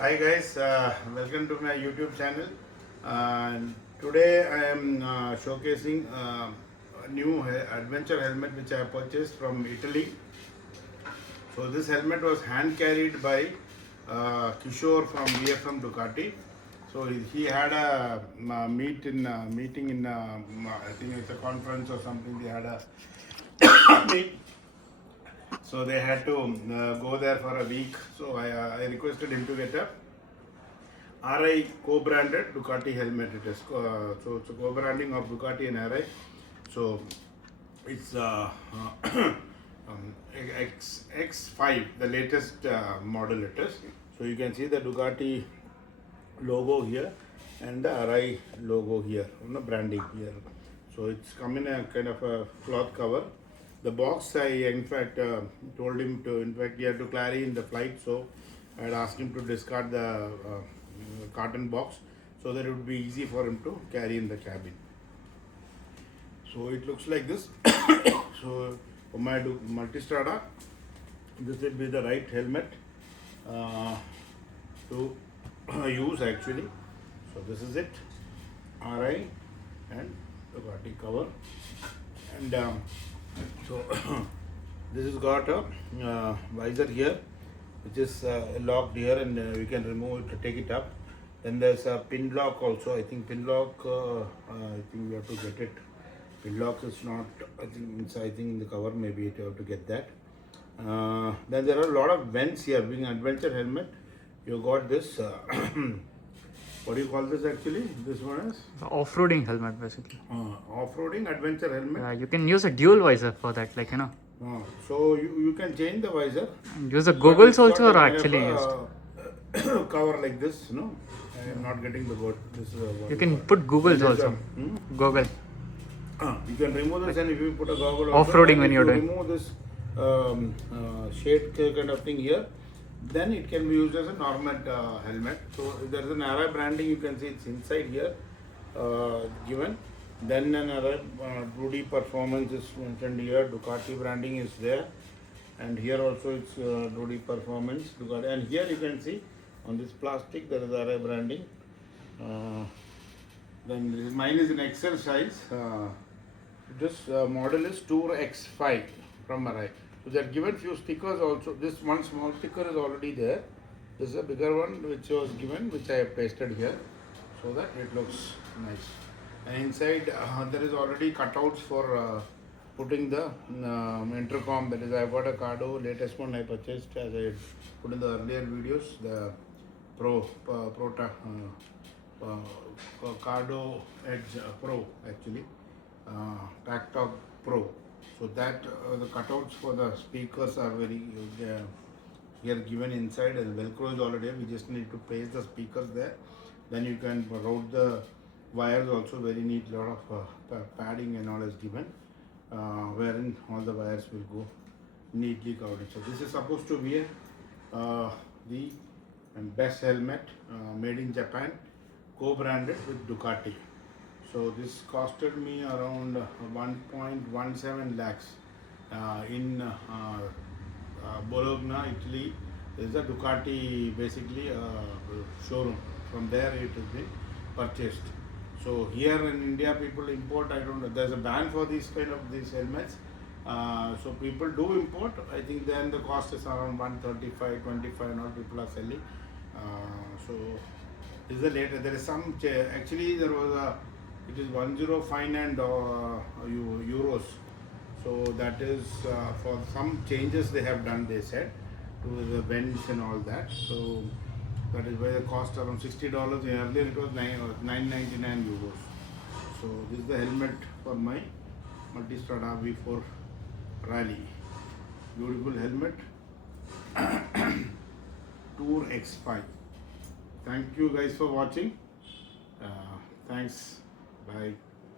Hi guys, welcome to my YouTube channel. Today I am showcasing a new adventure helmet which I purchased from Italy. So this helmet was hand carried by Kishore from BFM Ducati. So he had a meeting in I think it's a conference or something. They had a meet. So they had to go there for a week. So I requested him to get a Arai co-branded Ducati helmet. It is so it's a co-branding of Ducati and Arai. So it's X5, the latest model it is. So you can see the Ducati logo here and the Arai logo here, branding here. So it's come in a kind of a cloth cover. The box I in fact told him to, in fact he had to carry in the flight, so I had asked him to discard the carton box so that it would be easy for him to carry in the cabin. So it looks like this. So for my multistrada, this will be the right helmet to use actually. So this is it, Arai and Ducati cover, and so this has got a visor here which is locked here, and we can remove it to take it up. Then there's a pin lock also. I think pin lock, I think we have to get it. Pin lock is not, I think inside, I think in the cover maybe you have to get that. Then there are a lot of vents here. Being an adventure helmet, you got this what do you call this actually? This one is Off-roading helmet basically. Off-roading adventure helmet. Yeah, you can use a dual visor for that, like So you can change the visor. And use the goggles also are kind actually of used. cover like this, I am not getting the word. This is You can put goggles also. Goggle. You can remove this, and if you put a goggle Off-roading when if you're you doing. remove this shade kind of thing here, then it can be used as a normal helmet. So if there is an Arai branding, you can see it's inside here given. Then an Arai Rudy performance is mentioned here. Ducati branding is there, and here also it's Rudy performance Ducati. And here you can see on this plastic there is Arai branding. Then mine is in XL size. This model is Tour X5 from Arai. So they are given few stickers also. This one small sticker is already there. This is a bigger one which was given, which I have pasted here so that it looks nice. And inside there is already cutouts for putting the intercom. That is, I've got a Cardo, latest one I purchased as I put in the earlier videos. The Cardo Edge Pro actually, Tactalk Pro. So that the cutouts for the speakers are very here given inside, and Velcro is already there. We just need to paste the speakers there. Then you can route the wires also very neat. Lot of padding and all is given, wherein all the wires will go neatly covered. So this is supposed to be the best helmet made in Japan, co-branded with Ducati. So this costed me around 1.17 lakhs in Bologna, Italy. There is a Ducati basically showroom. From there it has been purchased. So here in India people import, I don't know, there's a ban for these kind of these helmets. So people do import. I think then the cost is around 135, 25 and all people are selling. So this is the later. There is some actually there was a, it is 1059 euros. So that is for some changes they have done, they said, to the vents and all that. So that is why the cost around $60. Earlier it was 999 euros. So this is the helmet for my Multistrada V4 Rally. Beautiful helmet. Tour X5. Thank you guys for watching. Thanks. Bye.